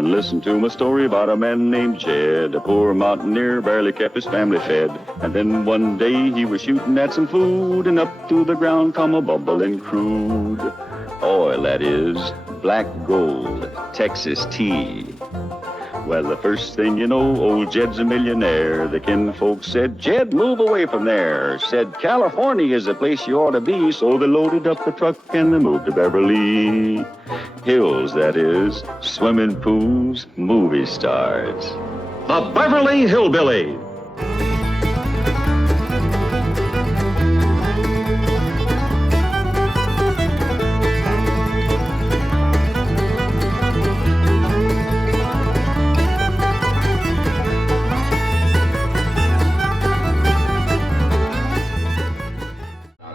and listen to my story about a man named Jed. A poor mountaineer barely kept his family fed. And then one day he was shooting at some food, and up through the ground come a bubbling crude oil, that is, black gold, Texas tea. Well, the first thing you know, old Jed's a millionaire. The kinfolk said, Jed, move away from there. Said, California is the place you ought to be. So they loaded up the truck and they moved to Beverly Hills, that is, swimming pools, movie stars. The Beverly Hillbillies.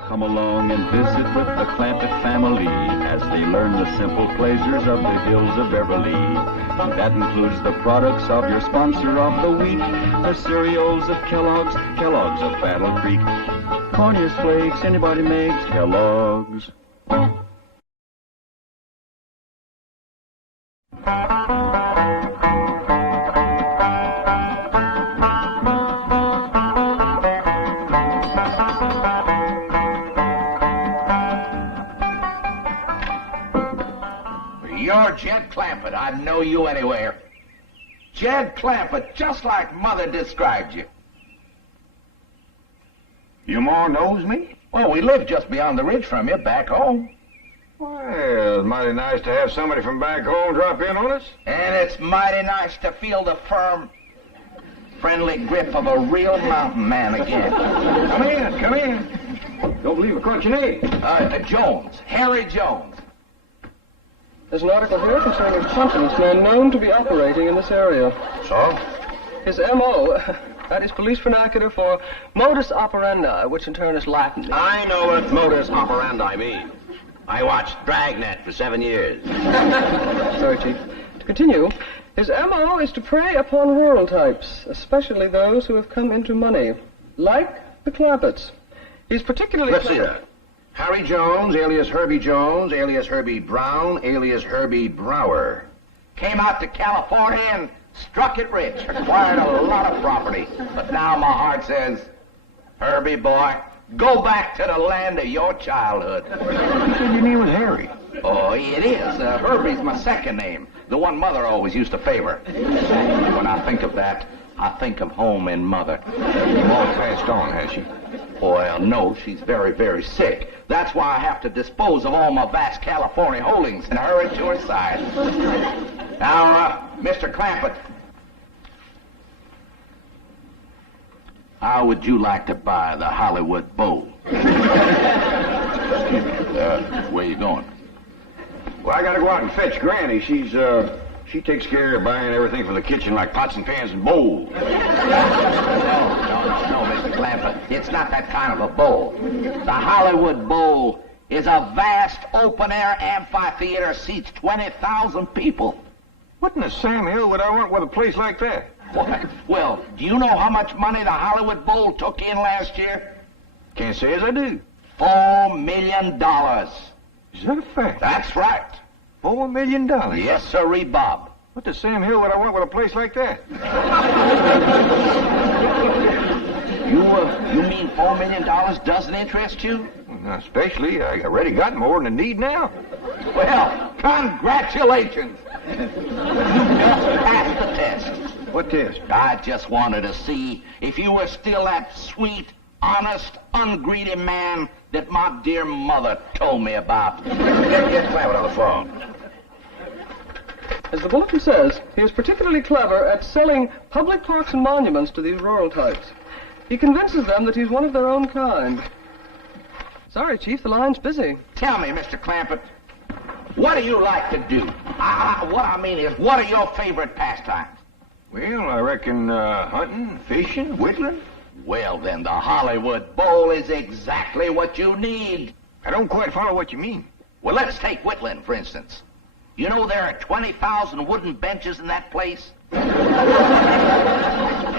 Come along and visit with the Clampett family as they learn the simple pleasures of the hills of Beverly. That includes the products of your sponsor of the week, the cereals of Kellogg's, Kellogg's of Battle Creek. Corniest flakes anybody makes, Kellogg's. You're Jed Clampett. I'd know you anywhere. Jed Clampett, just like Mother described you. You more knows me? Well, we live just beyond the ridge from you, back home. Well, it's mighty nice to have somebody from back home drop in on us. And it's mighty nice to feel the firm, friendly grip of a real mountain man again. Come in, come in. Don't believe a crunching egg. Jones, Harry Jones. There's an article here concerning a confidence man known to be operating in this area. So? His M.O., that is police vernacular for modus operandi, which in turn is Latin. I know what modus operandi means. I watched Dragnet for 7 years. Sorry, Chief. To continue, his M.O. is to prey upon rural types, especially those who have come into money, like the Clampetts. He's particularly... Let's see that. Harry Jones, alias Herbie Jones, alias Herbie Brown, alias Herbie Brower. Came out to California and struck it rich. Acquired a lot of property. But now my heart says, Herbie boy, go back to the land of your childhood. You said your name was Harry. Oh, it is. Herbie's my second name. The one Mother always used to favor. When I think of that, I think of home and Mother. Your mom passed on, has she? Well, no, she's very, very sick. That's why I have to dispose of all my vast California holdings and hurry to her side. Now, Mr. Clampett, how would you like to buy the Hollywood Bowl? Where you going? Well, I gotta go out and fetch Granny. She takes care of buying everything for the kitchen, like pots and pans and bowls. No, Mr. Clampett. It's not that kind of a bowl. The Hollywood Bowl is a vast open-air amphitheater, seats 20,000 people. What in the Sam Hill would I want with a place like that? What? Well, do you know how much money the Hollywood Bowl took in last year? Can't say as I do. $4 million. Is that a fact? That's right. $4 million? Yes, sirree, Bob. What the Sam Hill would I want with a place like that? You mean $4 million doesn't interest you? Not especially. I already got more than I need now. Well, congratulations. You just passed the test. What test? I just wanted to see if you were still that sweet, honest, ungreedy man that my dear mother told me about. Get Clampett on the phone. As the bulletin says, he is particularly clever at selling public parks and monuments to these rural types. He convinces them that he's one of their own kind. Sorry, Chief, the line's busy. Tell me, Mr. Clampett, what do you like to do? What I mean is, what are your favorite pastimes? Well, I reckon hunting, fishing, whittling. Well, then, the Hollywood Bowl is exactly what you need. I don't quite follow what you mean. Well, let's take whittling, for instance. You know there are 20,000 wooden benches in that place? And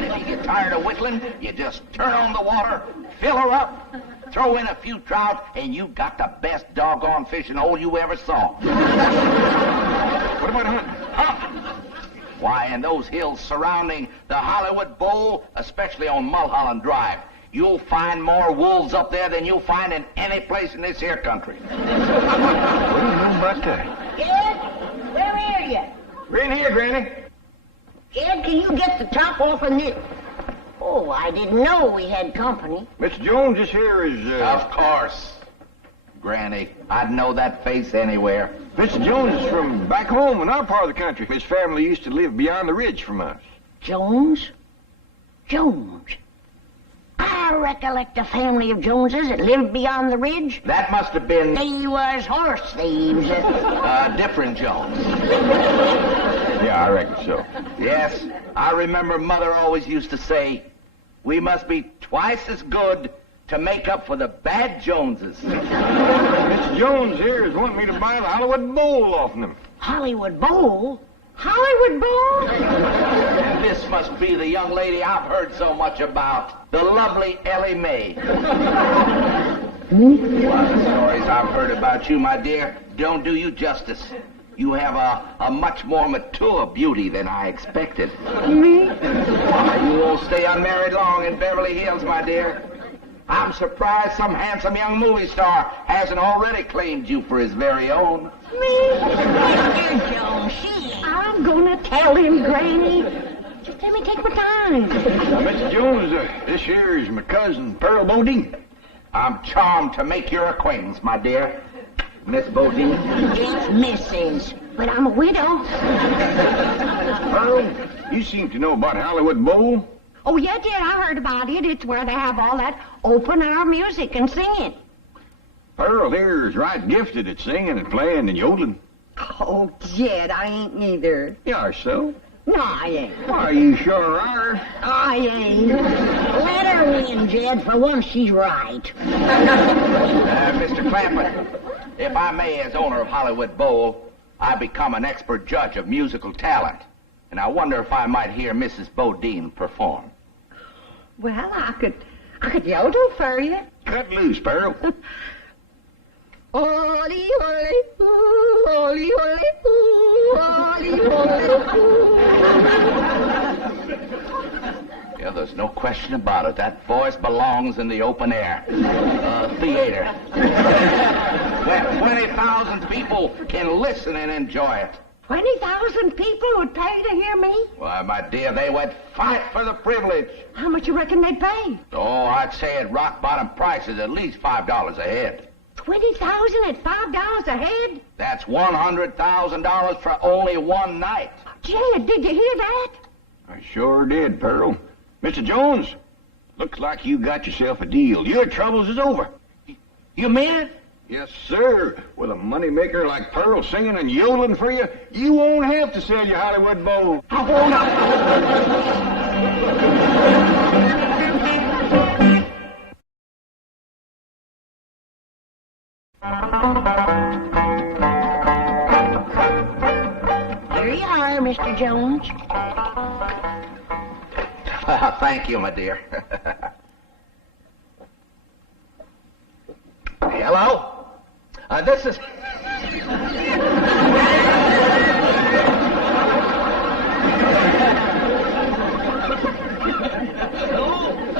if you get tired of whittling, you just turn on the water, fill her up, throw in a few trout, and you got the best doggone fishing hole you ever saw. What about hunting? Hunting. Why, in those hills surrounding the Hollywood Bowl, especially on Mulholland Drive, you'll find more wolves up there than you'll find in any place in this here country. What do you know about that? Ed, where are you? We're in here, Granny. Ed, can you get the top off of this? Oh, I didn't know we had company. Mr. Jones, this here is, Of course. Granny, I'd know that face anywhere. Mr. Jones is from back home in our part of the country. His family used to live beyond the ridge from us. Jones? Jones. I recollect a family of Joneses that lived beyond the ridge. That must have been They was horse thieves. different Jones. Yeah, I reckon so. Yes, I remember Mother always used to say, we must be twice as good to make up for the bad Joneses. Mr. Jones here is wanting me to buy the Hollywood Bowl off him. Hollywood Bowl? Hollywood Bowl? And this must be the young lady I've heard so much about, the lovely Ellie Mae. Well, the stories I've heard about you, my dear, don't do you justice. You have a much more mature beauty than I expected. Me? Why, you won't stay unmarried long in Beverly Hills, my dear. I'm surprised some handsome young movie star hasn't already claimed you for his very own. Me? Mr. Jones, I'm gonna tell him, Granny. Just let me take my time. Now, Mr. Jones, this here is my cousin, Pearl Bodine. I'm charmed to make your acquaintance, my dear. Miss Bodine. It's Mrs., but I'm a widow. Pearl, you seem to know about Hollywood Bowl. Oh, yeah, Dad, I heard about it. It's where they have all that open-air music and singing. Pearl here is right gifted at singing and playing and yodeling. Oh, Jed, I ain't neither. You are so. No, I ain't. Why, you sure are. I ain't. Let her win, Jed. For once, she's right. Mr. Clampett, if I may, as owner of Hollywood Bowl, I become an expert judge of musical talent. And I wonder if I might hear Mrs. Bodine perform. Well, I could yodel for you. Cut loose, Pearl. Ollie, ollie, ooh, ollie, ollie, ooh, ollie, ollie, ooh. Yeah, there's no question about it. That voice belongs in the open air. Theater. Where 20,000 people can listen and enjoy it. 20,000 people would pay to hear me? Why, my dear, they would fight for the privilege. How much you reckon they'd pay? Oh, I'd say at rock-bottom prices at least $5 a head. 20,000 at $5 a head? That's $100,000 for only one night. Jed, did you hear that? I sure did, Pearl. Mr. Jones, looks like you got yourself a deal. Your troubles is over. You mean it? Yes, sir. With a moneymaker like Pearl singing and yodeling for you, you won't have to sell your Hollywood Bowl. I won't. Here you are, Mr. Jones. Thank you, my dear. Hello? This is... Did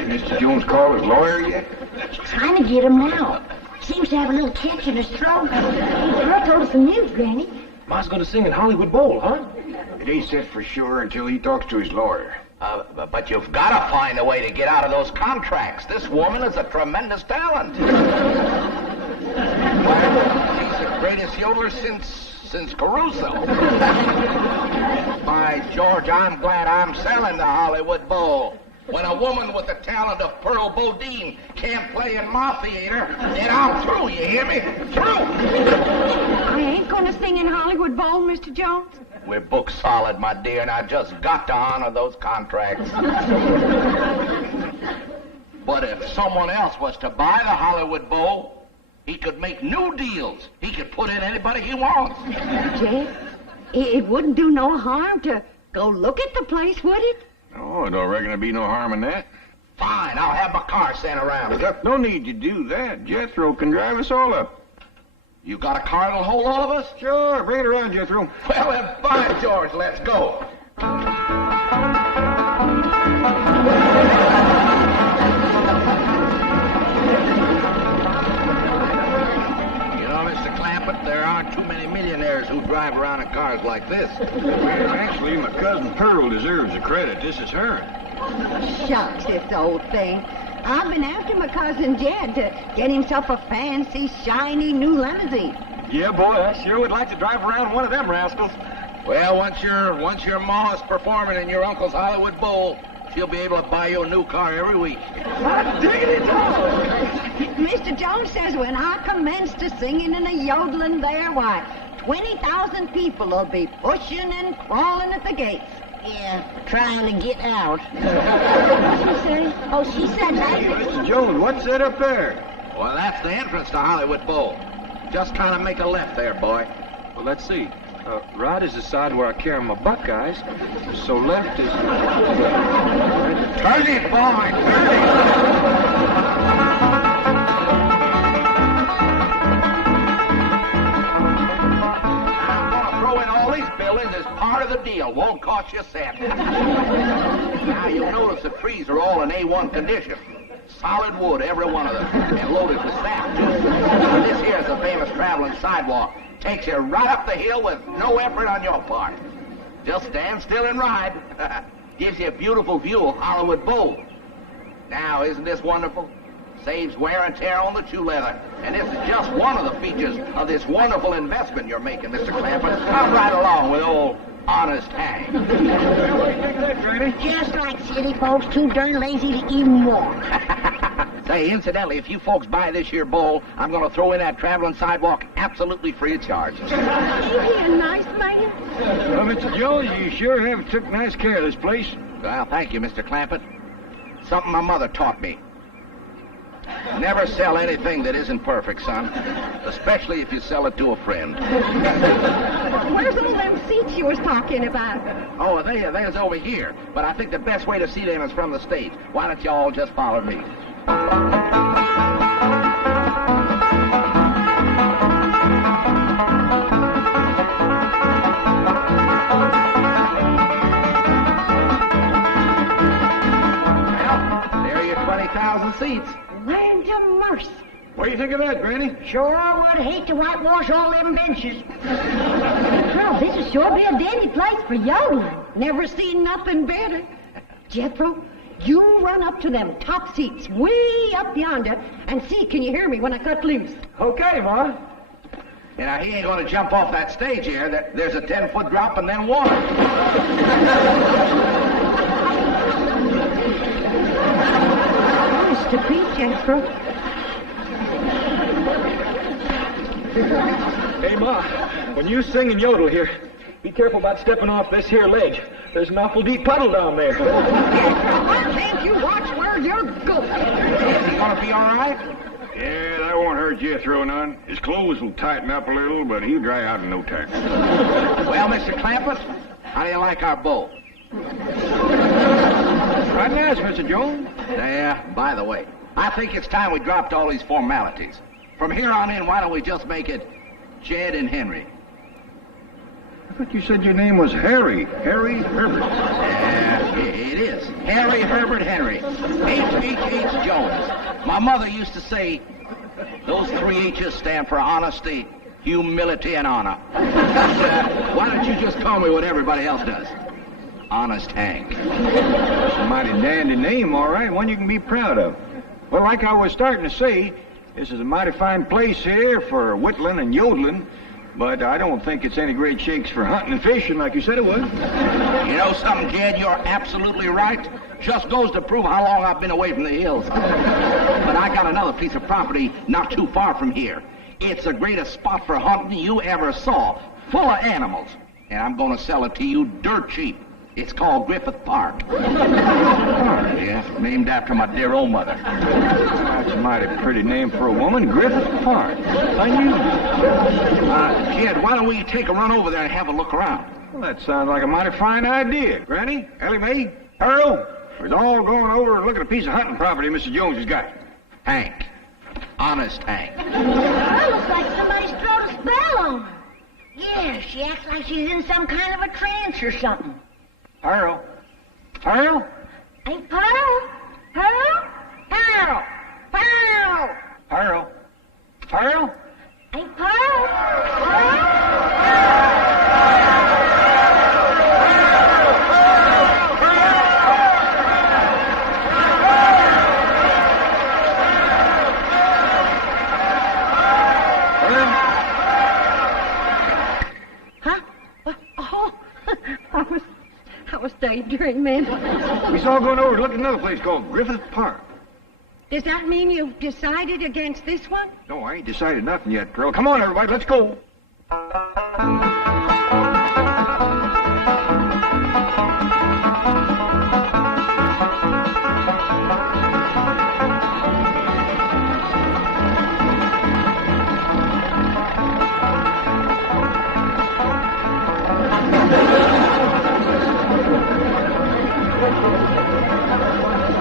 Mr. Jones call his lawyer yet? Trying to get him now. Seems to have a little catch in his throat. Pearl told us some news, Granny. Ma's gonna sing in Hollywood Bowl, huh? It ain't set for sure until he talks to his lawyer. But you've got to find a way to get out of those contracts. This woman is a tremendous talent. She's the greatest yodeler since Caruso. By George, I'm glad I'm selling the Hollywood Bowl. When a woman with the talent of Pearl Bodine can't play in my theater, then I'm through, you hear me? Through! I ain't gonna sing in Hollywood Bowl, Mr. Jones. We're booked solid, my dear, and I just got to honor those contracts. But if someone else was to buy the Hollywood Bowl, he could make new deals. He could put in anybody he wants. Jed, it wouldn't do no harm to go look at the place, would it? Oh, I don't reckon there'd be no harm in that. Fine, I'll have my car sent around. No need to do that. Jethro can drive us all up. You got a car that'll hold all of us? Sure, bring it around, Jethro. Well, then, by George, let's go. drive around in cars like this. Well, actually, my cousin Pearl deserves the credit. This is her. Shucks, this old thing. I've been after my cousin Jed to get himself a fancy, shiny new limousine. Yeah, boy, I sure would like to drive around one of them rascals. Well, once your ma is performing in your uncle's Hollywood Bowl, she'll be able to buy you a new car every week. Mr. Jones says when I commence to singing and a yodeling there, why, 20,000 people will be pushing and crawling at the gates. Yeah, trying to get out. What'd she say? Oh, she said that. Hey, Mr. Jones, what's that up there? Well, that's the entrance to Hollywood Bowl. Just kind of make a left there, boy. Well, let's see. Right is the side where I carry my buckeyes. So left is... Turn it, boy! Turn I'm going to throw in all these buildings as part of the deal. Won't cost you a cent. Now, you'll notice the trees are all in A1 condition. Solid wood, every one of them, and loaded with sap, too. And this here is a famous traveling sidewalk. Takes you right up the hill with no effort on your part. Just stand still and ride. Gives you a beautiful view of Hollywood Bowl. Now, isn't this wonderful? Saves wear and tear on the shoe leather. And this is just one of the features of this wonderful investment you're making, Mr. Clampett. Come right along with old Honest Hank. Just like city folks, too darn lazy to even walk. Say, incidentally, if you folks buy this here bowl, I'm going to throw in that traveling sidewalk absolutely free of charge. Ain't he a nice man? Well, Mr. Jones, you sure have took nice care of this place. Well, thank you, Mr. Clampett. Something my mother taught me. Never sell anything that isn't perfect, son. Especially if you sell it to a friend. Where's all them seats you was talking about? Oh, they's over here. But I think the best way to see them is from the stage. Why don't you all just follow me? Well, there are your 20,000 seats. Land of mercy. What do you think of that, Granny? Sure would hate to whitewash all them benches. Well, this'll sure be a dandy place for yodeling. Never seen nothing better. Jethro, you run up to them top seats way up yonder and see, can you hear me when I cut loose? Okay, Ma. Now, he ain't going to jump off that stage here. There's a 10-foot drop and then water. Mr. Pete, Jethro. Hey, Ma, when you sing and yodel here, be careful about stepping off this here ledge. There's an awful deep puddle down there. Why can't you watch where you're going? Is he going to be all right? Yeah, that won't hurt Jethro none. His clothes will tighten up a little, but he'll dry out in no time. Well, Mr. Clampett, how do you like our bowl? Right nice, Mr. Jones. Yeah, by the way, I think it's time we dropped all these formalities. From here on in, why don't we just make it Jed and Henry? I thought you said your name was Harry. Harry Herbert. Yeah, it is. Harry Herbert Henry. H.H.H. Jones. My mother used to say, those 3 H's stand for honesty, humility, and honor. Why don't you just call me what everybody else does? Honest Hank. That's a mighty dandy name, all right. One you can be proud of. Well, like I was starting to say, this is a mighty fine place here for whittling and yodeling, but I don't think it's any great shakes for hunting and fishing like you said it was. You know something, Jed? You're absolutely right. Just goes to prove how long I've been away from the hills. But I got another piece of property not too far from here. It's the greatest spot for hunting you ever saw, full of animals. And I'm going to sell it to you dirt cheap. It's called Griffith Park. Yeah, named after my dear old mother. That's a mighty pretty name for a woman, Griffith Park. Unusual. Jed, why don't we take a run over there and have a look around? Well, that sounds like a mighty fine idea. Granny, Ellie Mae, Earl, we're all going over and look at a piece of hunting property Mr. Jones has got. Hank. Honest Hank. That looks like somebody's thrown a spell on her. Yeah, she acts like she's in some kind of a trance or something. Earl. Earl? Hey, Pearl? Pearl? Pearl? Pearl? Earl. Earl? Hey, Pearl? Pearl? daydreaming. We saw going over to look at another place called Griffith Park. Does that mean you've decided against this one? No, I ain't decided nothing yet, Pearl. Come on, everybody, let's go.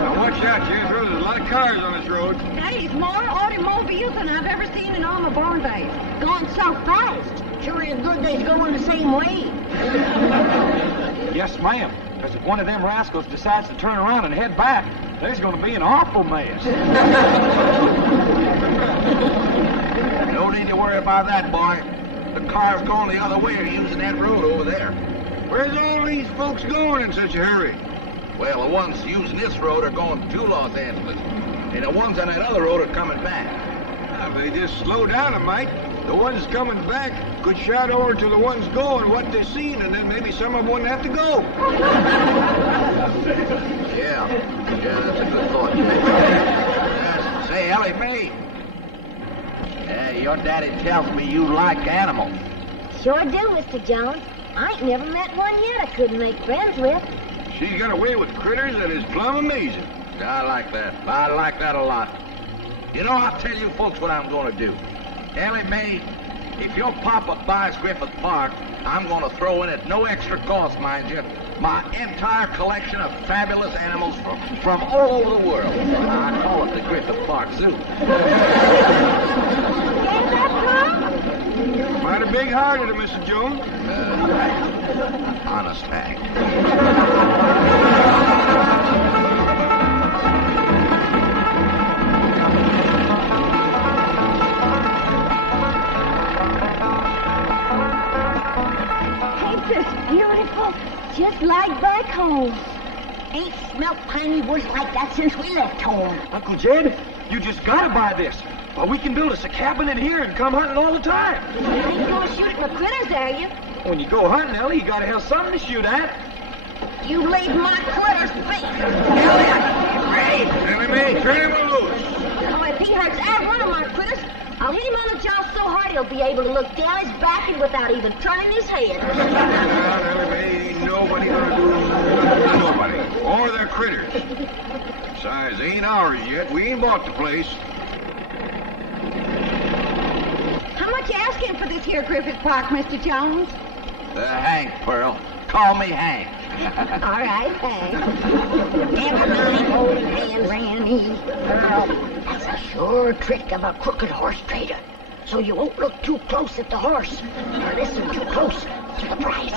Now watch out, Jethro. There's a lot of cars on this road. That is more automobiles than I've ever seen in all my born days. Going so fast. Sure is good they's going the same way. Yes, ma'am. Because if one of them rascals decides to turn around and head back, there's going to be an awful mess. No need to worry about that, boy. The cars going the other way are using that road over there. Where's all these folks going in such a hurry? Well, the ones using this road are going to Los Angeles, and the ones on that other road are coming back. If they just slow down a mite, the ones coming back could shout over to the ones going what they've seen, and then maybe some of them wouldn't have to go. Yeah, that's a good thought. Say, Ellie Mae. Your daddy tells me you like animals. Sure do, Mr. Jones. I ain't never met one yet I couldn't make friends with. She's got a way with critters that is plumb amazing. I like that. I like that a lot. You know, I'll tell you folks what I'm going to do. Ellie Mae, if your papa buys Griffith Park, I'm going to throw in at no extra cost, mind you, my entire collection of fabulous animals from all over the world. I call it the Griffith Park Zoo. Mighty big-hearted of Mrs. Jones. Honest fact. Ain't this beautiful? Just like back home. Ain't smelt piney woods like that since we left home. Uncle Jed, you just got to buy this. Well, we can build us a cabin in here and come hunting all the time. You ain't gonna shoot at my critters, are you? When you go hunting, Ellie, you got to have something to shoot at. You leave my critters be. Ellie Mae, turn him loose. Oh, if he hurts either one of my critters, I'll hit him on the jaw so hard he'll be able to look down his back and without even turning his head. Now, Ellie Mae, ain't nobody gonna do nothing. Nobody. Or their critters. Besides, they ain't ours yet. We ain't bought the place. How much you asking for this here Griffith Park, Mr. Jones? Hank, Pearl. Call me Hank. All right, thanks. Never mind holding hands, Annie. Pearl, that's a sure trick of a crooked horse trader. So you won't look too close at the horse or listen too close to the price.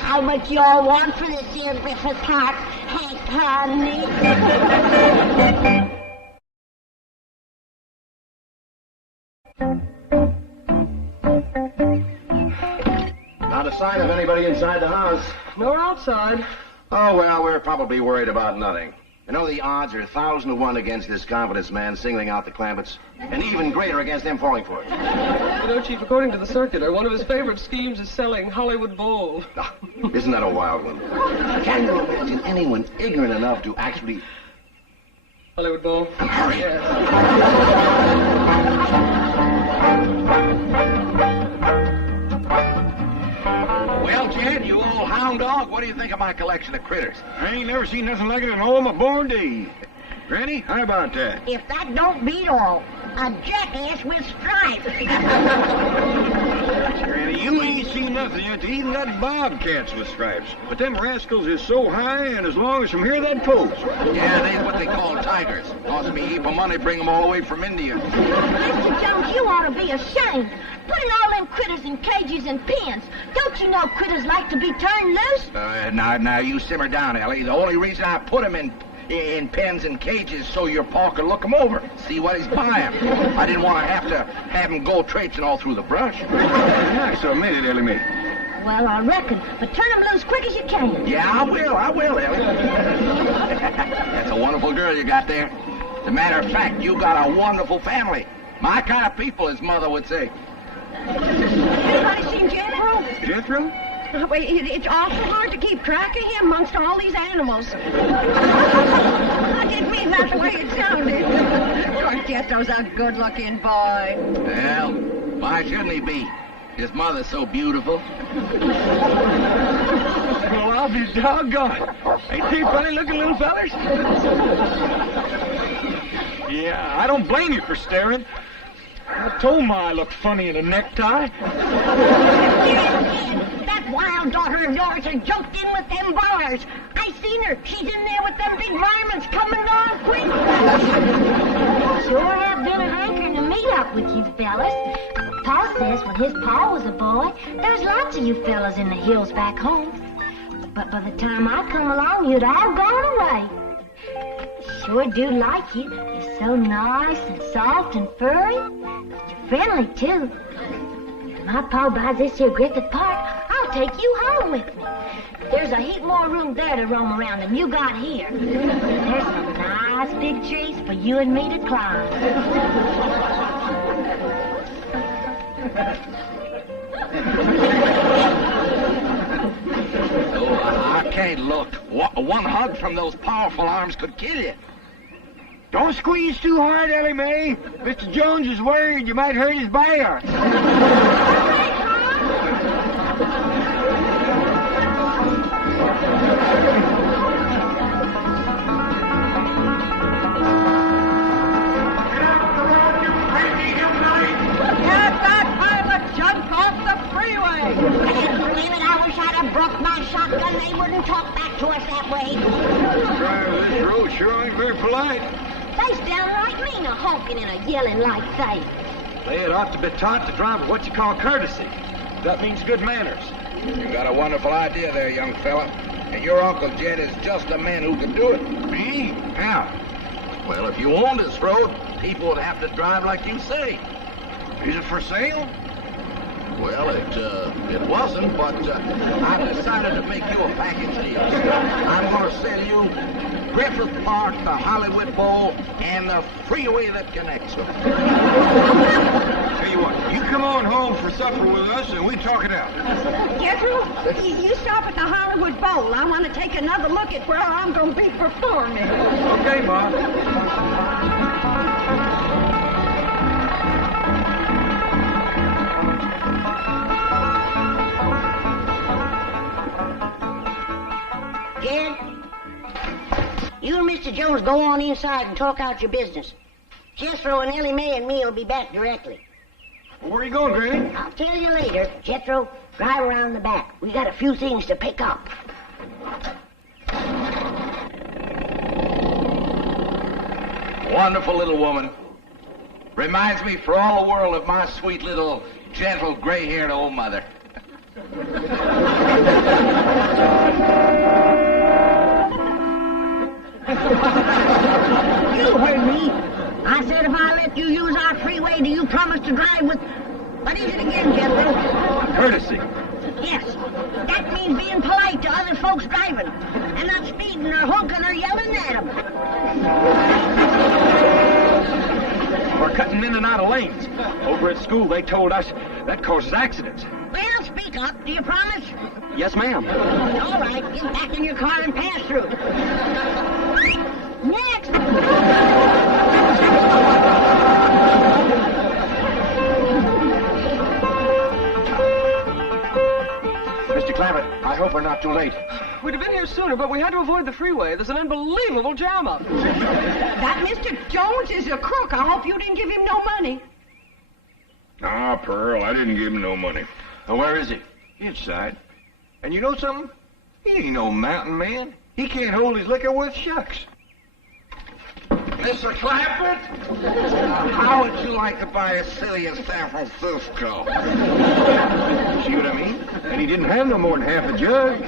How much y'all want for this here Griffith Park, Hank, honey? Not a sign of anybody inside the house. Nor outside. Oh, well, we're probably worried about nothing. You know, the odds are 1,000 to 1 against this confidence man singling out the Clampetts, and even greater against them falling for it. You know, Chief, according to the circular, one of his favorite schemes is selling Hollywood Bowl. Isn't that a wild one? Can you imagine anyone ignorant enough to actually... Hollywood Bowl? Hurry. Yes. Well, Jed, you old hound dog, what do you think of my collection of critters? I ain't never seen nothing like it in all my born days. Granny, how about that? If that don't beat all, a jackass with stripes. Granny, you ain't seen nothing yet. They even got bobcats with stripes. But them rascals is so high, and as long as from here, that pose. Yeah, they's what they call tigers. Cost me a heap of money, bring them all the way from India. Mr. Jones, you ought to be ashamed. Putting all them critters in cages and pens. Don't you know critters like to be turned loose? Now, you simmer down, Ellie. The only reason I put them in pens and cages so your pa could look them over, see what he's buying. I didn't want to have him go traipsing all through the brush. Nice, so made it, Ellie Mae. Well, I reckon. But turn them loose quick as you can. Yeah, I will, Ellie. That's a wonderful girl you got there. As a matter of fact, you got a wonderful family. My kind of people, as Mother would say. Anybody seen Jethro? Jethro? It's awful hard to keep track of him amongst all these animals. I didn't mean that the way it sounded. Of course, Jethro's a good-looking boy. Well, why shouldn't he be? His mother's so beautiful. Well, I'll be doggone. Ain't they funny-looking little fellers? Yeah, I don't blame you for staring. I told Ma I looked funny in a necktie. That wild daughter of yours has jumped in with them bars. I seen her. She's in there with them big varmints coming on quick. Sure have been a hankering to meet up with you fellas. Pa says when his pa was a boy, there's lots of you fellas in the hills back home. But by the time I come along, you'd all gone away. Sure do like you. You're so nice and soft and furry. You're friendly, too. If my pa buys this here Griffith Park, I'll take you home with me. There's a heap more room there to roam around than you got here. There's some nice big trees for you and me to climb. Oh, I can't look. One hug from those powerful arms could kill you. Don't squeeze too hard, Ellie Mae. Mr. Jones is worried you might hurt his bear. Broke my shotgun, they wouldn't talk back to us that way. Driver, this road sure ain't very polite. They's downright mean a honking and a yelling like they. They had ought to be taught to drive with what you call courtesy. That means good manners. You got a wonderful idea there, young fella. And your Uncle Jed is just the man who can do it. Me? How? Well, if you owned this road, people would have to drive like you say. Is it for sale? Well, it wasn't, but I decided to make you a package deal. I'm going to sell you Griffith Park, the Hollywood Bowl, and the freeway that connects them. Tell you what, you come on home for supper with us and we talk it out. Jethro, you stop at the Hollywood Bowl. I want to take another look at where I'm going to be performing. Okay, Ma. Jed, you and Mr. Jones go on inside and talk out your business. Jethro and Ellie Mae and me will be back directly. Well, where are you going, Granny? I'll tell you later. Jethro, drive around the back. We got a few things to pick up. Wonderful little woman. Reminds me for all the world of my sweet little, gentle, gray-haired old mother. You heard me. I said if I let you use our freeway, do you promise to drive with... What is it again, Jethro? Courtesy. Yes. That means being polite to other folks driving. And not speeding or honking or yelling at them. Or cutting in and out of lanes. Over at school, they told us that causes accidents. Well, speak up. Do you promise? Yes, ma'am. All right. Get back in your car and pass through. Next. Mr. Clampett, I hope we're not too late. We'd have been here sooner, but we had to avoid the freeway. There's an unbelievable jam up. That Mr. Jones is a crook. I hope you didn't give him no money. Ah, Pearl, I didn't give him no money. Well, where is he? Inside. And you know something? He ain't no mountain man. He can't hold his liquor worth shucks. Mr. Clampett, how would you like to buy as silly as San Francisco? See what I mean? And he didn't have no more than half a jug.